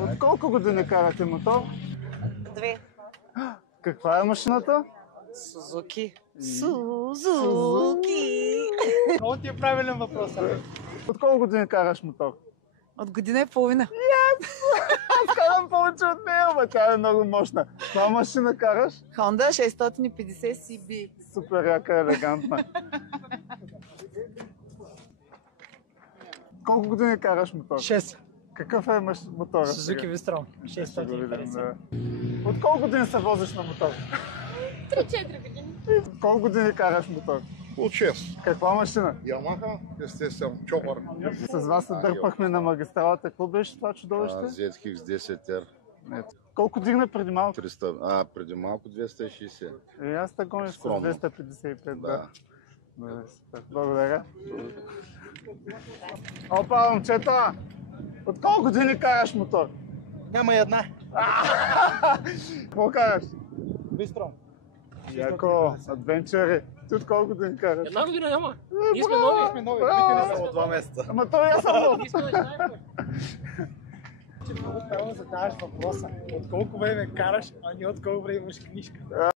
От колко години карате мотор? 2. Каква е машината? Сузуки. Сузуки. Много ти е правилен въпрос. От колко години караш мотор? От година и половина. Аз карам повече от нея, ама тя е много мощна. Това машина караш? Honda 650 CB. Супер яка, елегантна. Колко години караш мотор? 6. Какъв е мотора? Сузуки Вистрон. Ще го видим, 650. да. От колко години се возиш на мотор? 3-4 години. От колко години караш мотор? От 6. Каква машина? Ямаха, естествено, чопър. С вас се дърпахме на магистралата. Какво беше това чудовище? ZX 10R. Ето. Колко дигна преди малко? 300, преди малко 260. И аз те гониш с Скромно. 255, да. Да. Добре, супер. Благодаря. Опа, момчета! От колко години караш мотор? Няма една. Какво караш? Вистрон. Яко, адвенчъри. Ти от колко години караш? Една година няма. Ние сме нови. Сме нови. Браво! Само 2 месеца. Ама той аз съм нов. Ние сме начинаем. Много правилно задаваш въпроса. От колко време караш, а не от колко време имаш книжка.